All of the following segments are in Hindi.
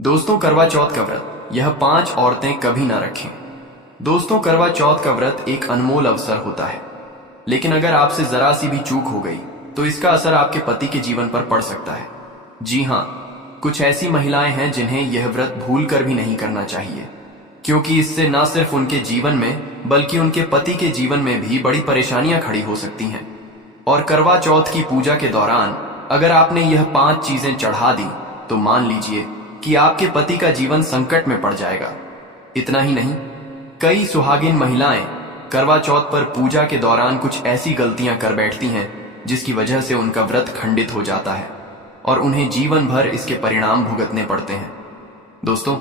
दोस्तों, करवा चौथ का व्रत यह 5 औरतें कभी ना रखें। दोस्तों, करवा चौथ का व्रत एक अनमोल अवसर होता है, लेकिन अगर आपसे जरा सी भी चूक हो गई तो इसका असर आपके पति के जीवन पर पड़ सकता है। जी हाँ, कुछ ऐसी महिलाएं हैं जिन्हें यह व्रत भूल कर भी नहीं करना चाहिए, क्योंकि इससे न सिर्फ उनके जीवन में बल्कि उनके पति के जीवन में भी बड़ी परेशानियां खड़ी हो सकती हैं। और करवा चौथ की पूजा के दौरान अगर आपने यह 5 चीजें चढ़ा दी तो मान लीजिए कि आपके पति का जीवन संकट में पड़ जाएगा। इतना ही नहीं, कई सुहागिन महिलाएं करवा चौथ पर पूजा के दौरान कुछ ऐसी गलतियां कर बैठती हैं जिसकी वजह से उनका व्रत खंडित हो जाता है और उन्हें जीवन भर इसके परिणाम भुगतने पड़ते हैं। दोस्तों,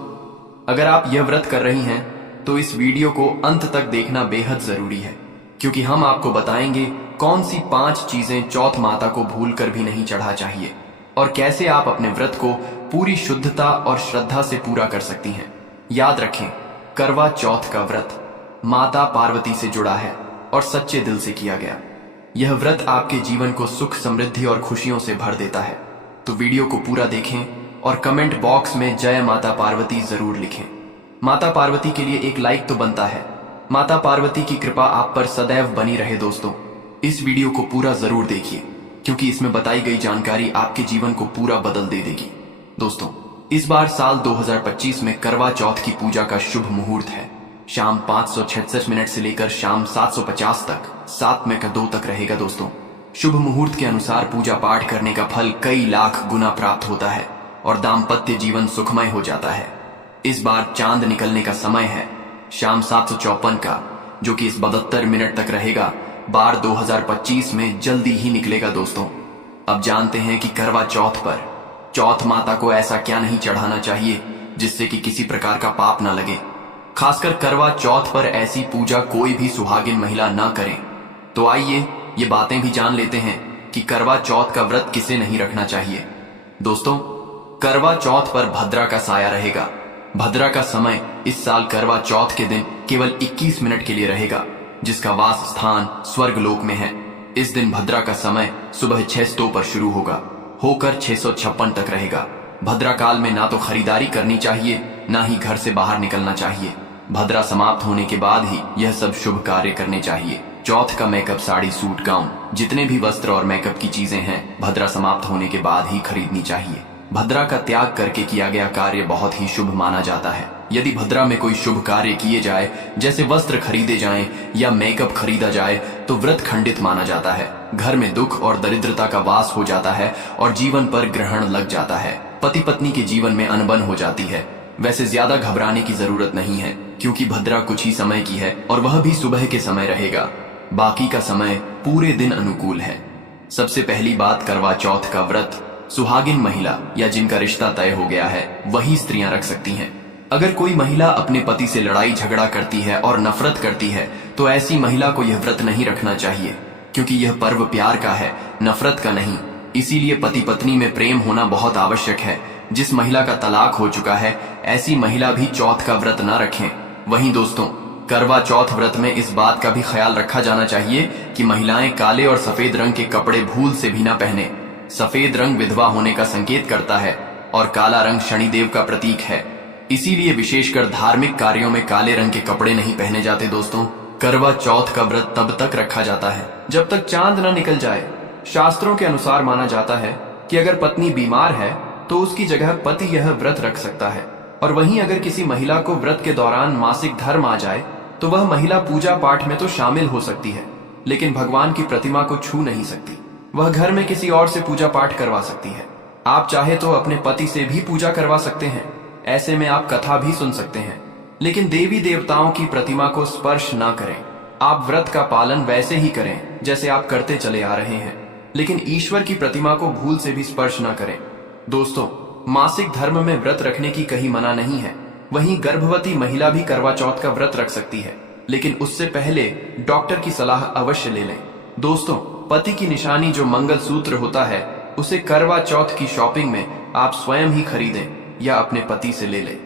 अगर आप यह व्रत कर रही हैं तो इस वीडियो को अंत तक देखना बेहद जरूरी है, क्योंकि हम आपको बताएंगे कौन सी 5 चीजें चौथ माता को भूल कर भी नहीं चढ़ा चाहिए और कैसे आप अपने व्रत को पूरी शुद्धता और श्रद्धा से पूरा कर सकती हैं। याद रखें, करवा चौथ का व्रत माता पार्वती से जुड़ा है और सच्चे दिल से किया गया। यह व्रत आपके जीवन को सुख, समृद्धि और खुशियों से भर देता है। तो वीडियो को पूरा देखें और कमेंट बॉक्स में जय माता पार्वती जरूर लिखें। माता पार्वती के लिए एक लाइक तो बनता है। माता पार्वती की कृपा आप पर सदैव बनी रहे। दोस्तों, इस वीडियो को पूरा जरूर देखिए, क्योंकि इसमें बताई गई जानकारी आपके जीवन को पूरा बदल दे देगी। दोस्तों, इस बार साल 2025 में करवा चौथ की पूजा का शुभ मुहूर्त है। शाम 566 मिनट से लेकर शाम 750 तक 7 में का 2 तक रहेगा। दोस्तों, शुभ मुहूर्त के अनुसार पूजा पाठ करने का फल कई लाख गुना प्राप्त होता है और दाम्पत्य जीवन सुखमय हो जाता है। इस बार चांद निकलने का समय है शाम 754 का, जो कि इस 72 मिनट तक रहेगा। बार 2025 में जल्दी ही निकलेगा। दोस्तों, अब जानते हैं कि करवा चौथ पर चौथ माता को ऐसा क्या नहीं चढ़ाना चाहिए जिससे कि किसी प्रकार का पाप ना लगे। खासकर करवा चौथ पर ऐसी पूजा कोई भी सुहागिन महिला ना करे। तो आइए ये बातें भी जान लेते हैं कि करवा चौथ का व्रत किसे नहीं रखना चाहिए। दोस्तों, करवा चौथ पर भद्रा का साया रहेगा। भद्रा का समय इस साल करवा चौथ के दिन केवल 21 मिनट के लिए रहेगा, जिसका वास स्थान स्वर्ग लोक में है। इस दिन भद्रा का समय सुबह 6 पर शुरू होकर 656 तक रहेगा। भद्रा काल में ना तो खरीदारी करनी चाहिए, ना ही घर से बाहर निकलना चाहिए। भद्रा समाप्त होने के बाद ही यह सब शुभ कार्य करने चाहिए। चौथ का मेकअप, साड़ी, सूट, गाउन, जितने भी वस्त्र और मेकअप की चीजें हैं, भद्रा समाप्त होने के बाद ही खरीदनी चाहिए। भद्रा का त्याग करके किया गया कार्य बहुत ही शुभ माना जाता है। यदि भद्रा में कोई शुभ कार्य किए जाए, जैसे वस्त्र खरीदे जाएं या मेकअप खरीदा जाए, तो व्रत खंडित माना जाता है। घर में दुख और दरिद्रता का वास हो जाता है और जीवन पर ग्रहण लग जाता है। पति पत्नी के जीवन में अनबन हो जाती है। वैसे ज्यादा घबराने की जरूरत नहीं है, क्योंकि भद्रा कुछ ही समय की है और वह भी सुबह के समय रहेगा। बाकी का समय पूरे दिन अनुकूल है। सबसे पहली बात, करवा चौथ का व्रत सुहागिन महिला या जिनका रिश्ता तय हो गया है वही स्त्रियां रख सकती हैं। अगर कोई महिला अपने पति से लड़ाई झगड़ा करती है और नफरत करती है तो ऐसी महिला को यह व्रत नहीं रखना चाहिए, क्योंकि यह पर्व प्यार का है, नफरत का नहीं। इसीलिए पति पत्नी में प्रेम होना बहुत आवश्यक है। जिस महिला का तलाक हो चुका है, ऐसी महिला भी चौथ का व्रत न रखें। वहीं दोस्तों, करवा चौथ व्रत में इस बात का भी ख्याल रखा जाना चाहिए कि महिलाएं काले और सफेद रंग के कपड़े भूल से भी न पहने। सफेद रंग विधवा होने का संकेत करता है और काला रंग शनिदेव का प्रतीक है। इसीलिए विशेषकर धार्मिक कार्यों में काले रंग के कपड़े नहीं पहने जाते। दोस्तों, करवा चौथ का व्रत तब तक रखा जाता है जब तक चांद न निकल जाए। शास्त्रों के अनुसार माना जाता है कि अगर पत्नी बीमार है तो उसकी जगह पति यह व्रत रख सकता है। और वहीं अगर किसी महिला को व्रत के दौरान मासिक धर्म आ जाए तो वह महिला पूजा पाठ में तो शामिल हो सकती है, लेकिन भगवान की प्रतिमा को छू नहीं सकती। वह घर में किसी और से पूजा पाठ करवा सकती है। आप चाहे तो अपने पति से भी पूजा करवा सकते हैं। ऐसे में आप कथा भी सुन सकते हैं, लेकिन देवी देवताओं की प्रतिमा को स्पर्श ना करें। आप व्रत का पालन वैसे ही करें जैसे आप करते चले आ रहे हैं, लेकिन ईश्वर की प्रतिमा को भूल से भी स्पर्श ना करें। दोस्तों, मासिक धर्म में व्रत रखने की कहीं मना नहीं है। वहीं गर्भवती महिला भी करवा चौथ का व्रत रख सकती है, लेकिन उससे पहले डॉक्टर की सलाह अवश्य ले लें। दोस्तों, पति की निशानी जो मंगल सूत्र होता है, उसे करवा चौथ की शॉपिंग में आप स्वयं ही खरीदें या अपने पति से ले लें।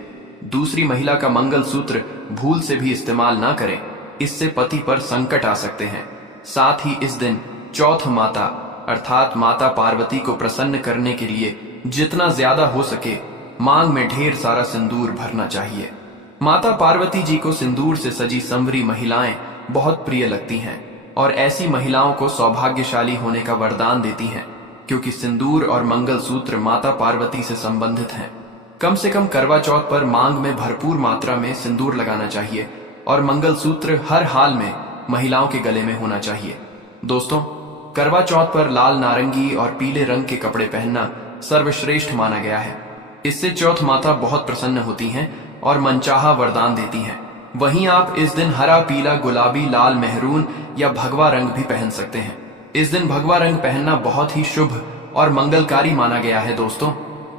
दूसरी महिला का मंगल सूत्र भूल से भी इस्तेमाल ना करें, इससे पति पर संकट आ सकते हैं। साथ ही इस दिन चौथ माता अर्थात माता पार्वती को प्रसन्न करने के लिए जितना ज्यादा हो सके मांग में ढेर सारा सिंदूर भरना चाहिए। माता पार्वती जी को सिंदूर से सजी संवरी महिलाएं बहुत प्रिय लगती हैं और ऐसी महिलाओं को सौभाग्यशाली होने का वरदान देती हैं, क्योंकि सिंदूर और मंगलसूत्र माता पार्वती से संबंधित हैं। कम से कम करवा चौथ पर मांग में भरपूर मात्रा में सिंदूर लगाना चाहिए और मंगलसूत्र हर हाल में महिलाओं के गले में होना चाहिए। दोस्तों, करवा चौथ पर लाल, नारंगी और पीले रंग के कपड़े पहनना सर्वश्रेष्ठ माना गया है। इससे चौथ माता बहुत प्रसन्न होती हैं और मनचाहा वरदान देती हैं। वहीं आप इस दिन हरा, पीला, गुलाबी, लाल, मेहरून या भगवा रंग भी पहन सकते हैं। इस दिन भगवा रंग पहनना बहुत ही शुभ और मंगलकारी माना गया है। दोस्तों,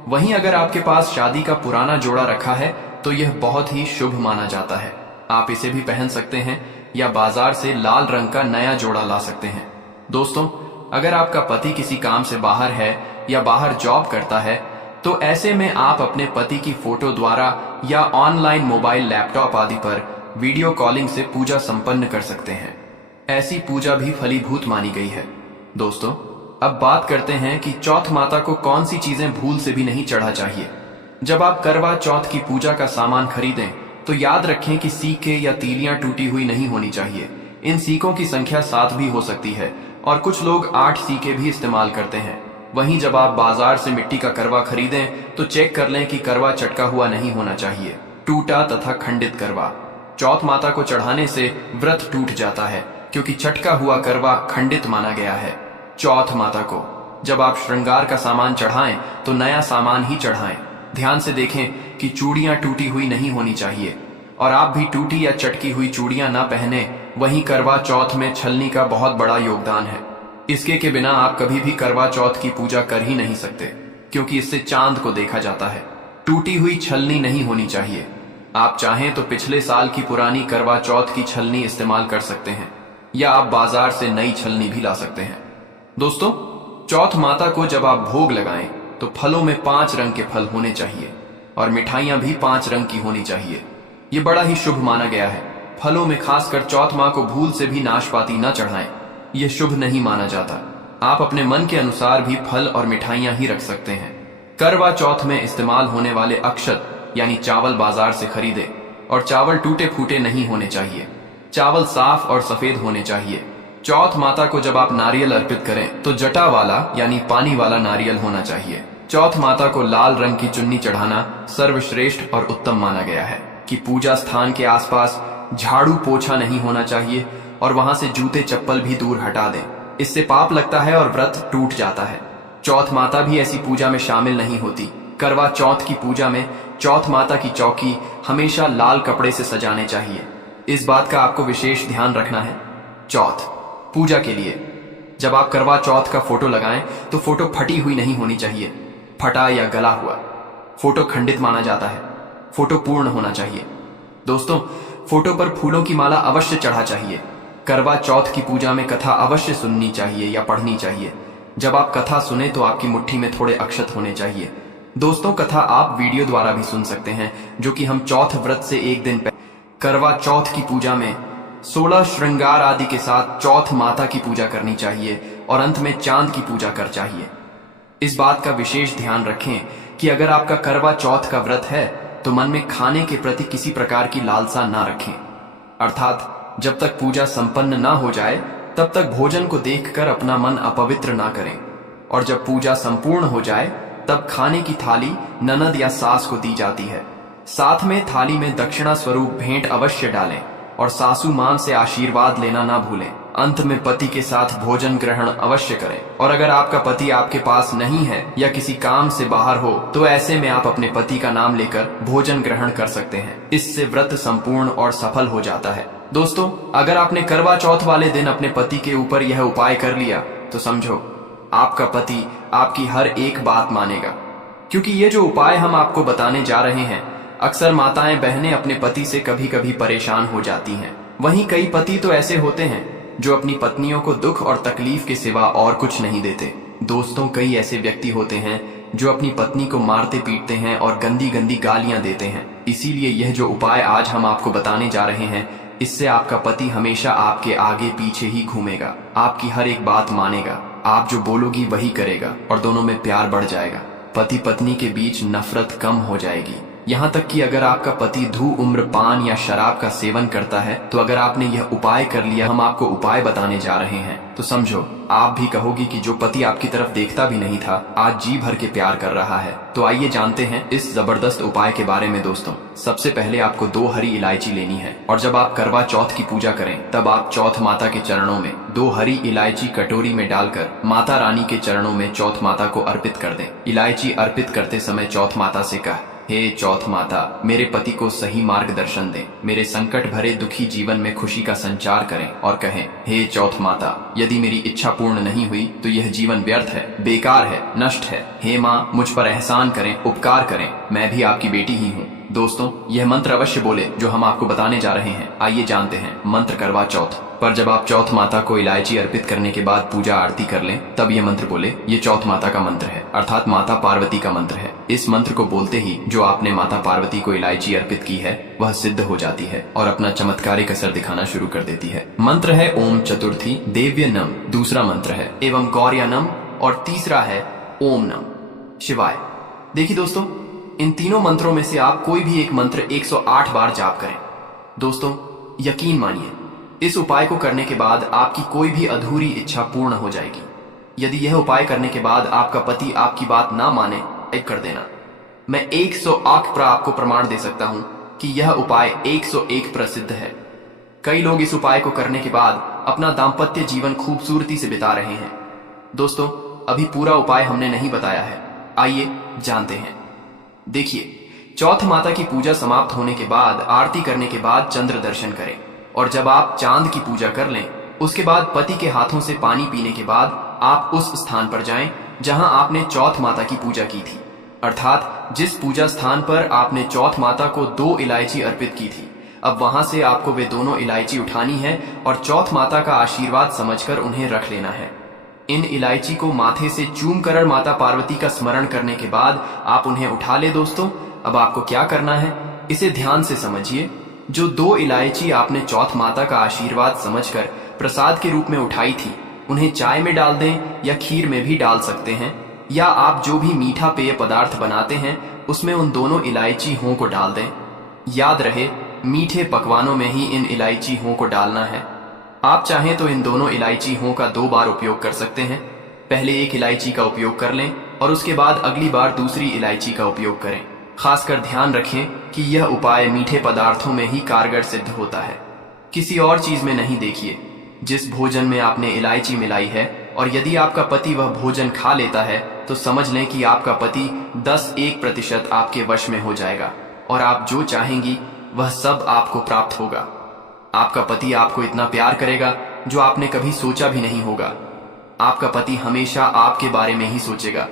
वहीं अगर आपके पास शादी का पुराना जोड़ा रखा है तो यह बहुत ही शुभ माना जाता है। आप इसे भी पहन सकते हैं या बाजार से लाल रंग का नया जोड़ा ला सकते हैं। दोस्तों, अगर आपका पति किसी काम से बाहर है या बाहर जॉब करता है तो ऐसे में आप अपने पति की फोटो द्वारा या ऑनलाइन मोबाइल, लैपटॉप आदि पर वीडियो कॉलिंग से पूजा संपन्न कर सकते हैं। ऐसी पूजा भी फलीभूत मानी गई है। दोस्तों, अब बात करते हैं कि चौथ माता को कौन सी चीजें भूल से भी नहीं चढ़ा चाहिए। जब आप करवा चौथ की पूजा का सामान खरीदें तो याद रखें कि सीके या तीलियां टूटी हुई नहीं होनी चाहिए। इन सीकों की संख्या 7 भी हो सकती है और कुछ लोग 8 सीके भी इस्तेमाल करते हैं। वहीं जब आप बाजार से मिट्टी का करवा खरीदें तो चेक कर लें कि करवा चटका हुआ नहीं होना चाहिए। टूटा तथा खंडित करवा चौथ माता को चढ़ाने से व्रत टूट जाता है, क्योंकि चटका हुआ करवा खंडित माना गया है। चौथ माता को जब आप श्रृंगार का सामान चढ़ाएं तो नया सामान ही चढ़ाएं। ध्यान से देखें कि चूड़ियां टूटी हुई नहीं होनी चाहिए और आप भी टूटी या चटकी हुई चूड़ियां ना पहने। वहीं करवा चौथ में छलनी का बहुत बड़ा योगदान है। इसके के बिना आप कभी भी करवा चौथ की पूजा कर ही नहीं सकते, क्योंकि इससे चांद को देखा जाता है। टूटी हुई छलनी नहीं होनी चाहिए। आप चाहें तो पिछले साल की पुरानी करवा चौथ की छलनी इस्तेमाल कर सकते हैं या आप बाजार से नई छलनी भी ला सकते हैं। दोस्तों, चौथ माता को जब आप भोग लगाएं तो फलों में 5 रंग के फल होने चाहिए और मिठाइयां भी 5 रंग की होनी चाहिए। ये बड़ा ही शुभ माना गया है। फलों में खासकर चौथ माँ को भूल से भी नाशपाती न चढ़ाएं, यह शुभ नहीं माना जाता। आप अपने मन के अनुसार भी फल और मिठाइयां ही रख सकते हैं। करवा चौथ में इस्तेमाल होने वाले अक्षत यानी चावल बाजार से खरीदे और चावल टूटे फूटे नहीं होने चाहिए। चावल साफ और सफेद होने चाहिए। चौथ माता को जब आप नारियल अर्पित करें तो जटा वाला यानी पानी वाला नारियल होना चाहिए। चौथ माता को लाल रंग की चुन्नी चढ़ाना सर्वश्रेष्ठ और उत्तम माना गया है कि पूजा स्थान के आसपास झाड़ू पोछा नहीं होना चाहिए और वहां से जूते चप्पल भी दूर हटा दें। इससे पाप लगता है और व्रत टूट जाता है। चौथ माता भी ऐसी पूजा में शामिल नहीं होती। करवा चौथ की पूजा में चौथ माता की चौकी हमेशा लाल कपड़े से सजाने चाहिए। इस बात का आपको विशेष ध्यान रखना है। चौथ पूजा के लिए जब आप करवा चौथ का फोटो लगाएं तो फोटो फटी हुई नहीं होनी चाहिए। फटा या गला हुआ फोटो खंडित माना जाता है। फोटो पूर्ण होना चाहिए। दोस्तों, फोटो पर फूलों की माला अवश्य चढ़ा चाहिए। करवा चौथ की पूजा में कथा अवश्य सुननी चाहिए या पढ़नी चाहिए। जब आप कथा सुने तो आपकी मुट्ठी में थोड़े अक्षत होने चाहिए। दोस्तों, कथा आप वीडियो द्वारा भी सुन सकते हैं, जो कि हम चौथ व्रत से एक दिन पहले करवा चौथ की पूजा में 16 श्रृंगार आदि के साथ चौथ माता की पूजा करनी चाहिए और अंत में चांद की पूजा कर चाहिए। इस बात का विशेष ध्यान रखें कि अगर आपका करवा चौथ का व्रत है तो मन में खाने के प्रति किसी प्रकार की लालसा ना रखें। अर्थात जब तक पूजा संपन्न ना हो जाए तब तक भोजन को देखकर अपना मन अपवित्र ना करें, और जब पूजा संपूर्ण हो जाए तब खाने की थाली ननद या सास को दी जाती है। साथ में थाली में दक्षिणा स्वरूप भेंट अवश्य डालें और सासू मां से आशीर्वाद लेना ना भूलें। अंत में पति के साथ भोजन ग्रहण अवश्य करें। और अगर आपका पति आपके पास नहीं है या किसी काम से बाहर हो तो ऐसे में आप अपने पति का नाम लेकर भोजन ग्रहण कर सकते हैं। इससे व्रत संपूर्ण और सफल हो जाता है। दोस्तों, अगर आपने करवा चौथ वाले दिन अपने पति के ऊपर यह उपाय कर लिया तो समझो आपका पति आपकी हर एक बात मानेगा, क्योंकि ये जो उपाय हम आपको बताने जा रहे हैं अक्सर माताएं बहनें अपने पति से कभी कभी परेशान हो जाती हैं। वहीं कई पति तो ऐसे होते हैं जो अपनी पत्नियों को दुख और तकलीफ के सिवा और कुछ नहीं देते। दोस्तों, कई ऐसे व्यक्ति होते हैं जो अपनी पत्नी को मारते पीटते हैं और गंदी गंदी गालियां देते हैं। इसीलिए यह जो उपाय आज हम आपको बताने जा रहे हैं, इससे आपका पति हमेशा आपके आगे पीछे ही घूमेगा, आपकी हर एक बात मानेगा, आप जो बोलोगी वही करेगा और दोनों में प्यार बढ़ जाएगा। पति पत्नी के बीच नफरत कम हो जाएगी। यहाँ तक कि अगर आपका पति धूम्रपान या शराब का सेवन करता है, तो अगर आपने यह उपाय कर लिया, हम आपको उपाय बताने जा रहे हैं, तो समझो आप भी कहोगी कि जो पति आपकी तरफ देखता भी नहीं था, आज जी भर के प्यार कर रहा है। तो आइए जानते हैं इस जबरदस्त उपाय के बारे में दोस्तों। सबसे पहले आपको 2 हरी इलायची लेनी है, और जब आप करवा चौथ की पूजा करें तब आप चौथ माता के चरणों में 2 हरी इलायची कटोरी में डालकर माता रानी के चरणों में चौथ माता को अर्पित कर दें। इलायची अर्पित करते समय चौथ माता से कह, हे चौथ माता, मेरे पति को सही मार्गदर्शन दें, मेरे संकट भरे दुखी जीवन में खुशी का संचार करें। और कहें, हे चौथ माता, यदि मेरी इच्छा पूर्ण नहीं हुई तो यह जीवन व्यर्थ है, बेकार है, नष्ट है। हे माँ, मुझ पर एहसान करें, उपकार करें, मैं भी आपकी बेटी ही हूँ। दोस्तों, यह मंत्र अवश्य बोले जो हम आपको बताने जा रहे हैं। आइए जानते हैं मंत्र करवा चौथ पर। जब आप चौथ माता को इलायची अर्पित करने के बाद पूजा आरती कर लें, तब ये मंत्र बोले। ये चौथ माता का मंत्र है, अर्थात माता पार्वती का मंत्र है। इस मंत्र को बोलते ही जो आपने माता पार्वती को इलायची अर्पित की है वह सिद्ध हो जाती है और अपना चमत्कारिक असर दिखाना शुरू कर देती है। मंत्र है ओम चतुर्थी देव्य नम, दूसरा मंत्र है एवं गौर्या नम, और तीसरा है ओम नम शिवाय। देखिए दोस्तों, इन तीनों मंत्रों में से आप कोई भी एक मंत्र 108 बार जाप करें। दोस्तों, यकीन मानिए, इस उपाय को करने के बाद आपकी कोई भी अधूरी इच्छा पूर्ण हो जाएगी। यदि यह उपाय करने के बाद आपका पति आपकी बात ना माने, टाइप कर देना। मैं 108 पर आपको प्रमाण दे सकता हूं कि यह उपाय 101 प्रसिद्ध है। कई लोग इस उपाय को करने के बाद अपना दाम्पत्य जीवन खूबसूरती से बिता रहे हैं। दोस्तों, अभी पूरा उपाय हमने नहीं बताया है, आइए जानते हैं। देखिए, चौथ माता की पूजा समाप्त होने के बाद आरती करने के बाद चंद्र दर्शन करें, और जब आप चांद की पूजा कर लें, उसके बाद पति के हाथों से पानी पीने के बाद आप उस स्थान पर जाएं जहां आपने चौथ माता की पूजा की थी, अर्थात जिस पूजा स्थान पर आपने चौथ माता को 2 इलायची अर्पित की थी। अब वहां से आपको वे दोनों इलायची उठानी है और चौथ माता का आशीर्वाद समझकर उन्हें रख लेना है। इन इलायची को माथे से चूम कर माता पार्वती का स्मरण करने के बाद आप उन्हें उठा ले। दोस्तों, अब आपको क्या करना है, इसे ध्यान से समझिए। जो 2 इलायची आपने चौथ माता का आशीर्वाद समझकर प्रसाद के रूप में उठाई थी, उन्हें चाय में डाल दें या खीर में भी डाल सकते हैं, या आप जो भी मीठा पेय पदार्थ बनाते हैं उसमें उन दोनों इलायची हों को डाल दें। याद रहे, मीठे पकवानों में ही इन इलायची हों को डालना है। आप चाहें तो इन दोनों इलायची हों का 2 बार उपयोग कर सकते हैं। पहले एक इलायची का उपयोग कर लें और उसके बाद अगली बार दूसरी इलायची का उपयोग करें। खासकर ध्यान रखें कि यह उपाय मीठे पदार्थों में ही कारगर सिद्ध होता है, किसी और चीज में नहीं। देखिए, जिस भोजन में आपने इलायची मिलाई है और यदि आपका पति वह भोजन खा लेता है तो समझ लें कि आपका पति 10-1% आपके वश में हो जाएगा और आप जो चाहेंगी वह सब आपको प्राप्त होगा। आपका पति आपको इतना प्यार करेगा जो आपने कभी सोचा भी नहीं होगा। आपका पति हमेशा आपके बारे में ही सोचेगा,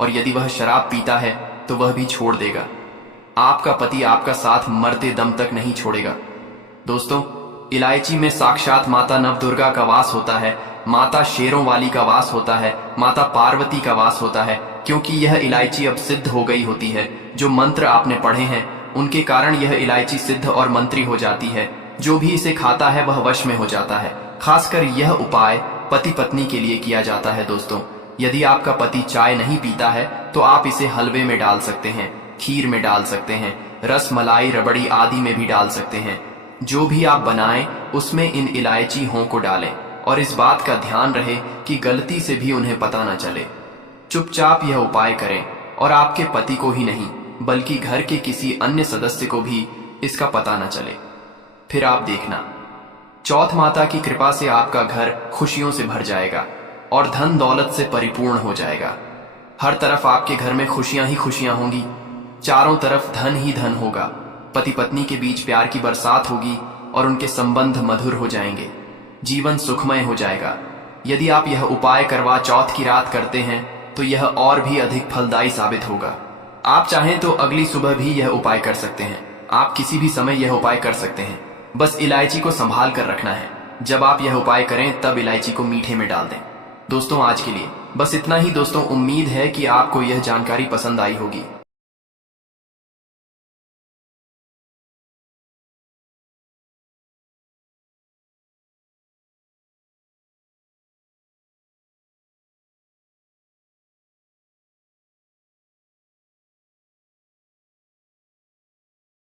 और यदि वह शराब पीता है तो वह भी छोड़ देगा। आपका पति आपका साथ मरते दम तक नहीं छोड़ेगा। दोस्तों, इलायची में साक्षात माता नवदुर्गा का वास होता है, माता शेरों वाली का वास होता है, माता पार्वती का वास होता है, क्योंकि यह इलायची अब सिद्ध हो गई होती है। जो मंत्र आपने पढ़े हैं उनके कारण यह इलायची सिद्ध और मंत्री हो जाती है। जो भी इसे खाता है वह वश में हो जाता है। खासकर यह उपाय पति पत्नी के लिए किया जाता है। दोस्तों, यदि आपका पति चाय नहीं पीता है तो आप इसे हलवे में डाल सकते हैं, खीर में डाल सकते हैं, रस मलाई रबड़ी आदि में भी डाल सकते हैं। जो भी आप बनाएं उसमें इन इलायची हों को डालें, और इस बात का ध्यान रहे कि गलती से भी उन्हें पता न चले। चुपचाप यह उपाय करें और आपके पति को ही नहीं बल्कि घर के किसी अन्य सदस्य को भी इसका पता न चले। फिर आप देखना, चौथ माता की कृपा से आपका घर खुशियों से भर जाएगा और धन दौलत से परिपूर्ण हो जाएगा। हर तरफ आपके घर में खुशियां ही खुशियां होंगी, चारों तरफ धन ही धन होगा। पति पत्नी के बीच प्यार की बरसात होगी और उनके संबंध मधुर हो जाएंगे, जीवन सुखमय हो जाएगा। यदि आप यह उपाय करवा चौथ की रात करते हैं तो यह और भी अधिक फलदायी साबित होगा। आप चाहें तो अगली सुबह भी यह उपाय कर सकते हैं। आप किसी भी समय यह उपाय कर सकते हैं, बस इलायची को संभाल कर रखना है। जब आप यह उपाय करें तब इलायची को मीठे में डाल दें। दोस्तों, आज के लिए बस इतना ही। दोस्तों, उम्मीद है कि आपको यह जानकारी पसंद आई होगी।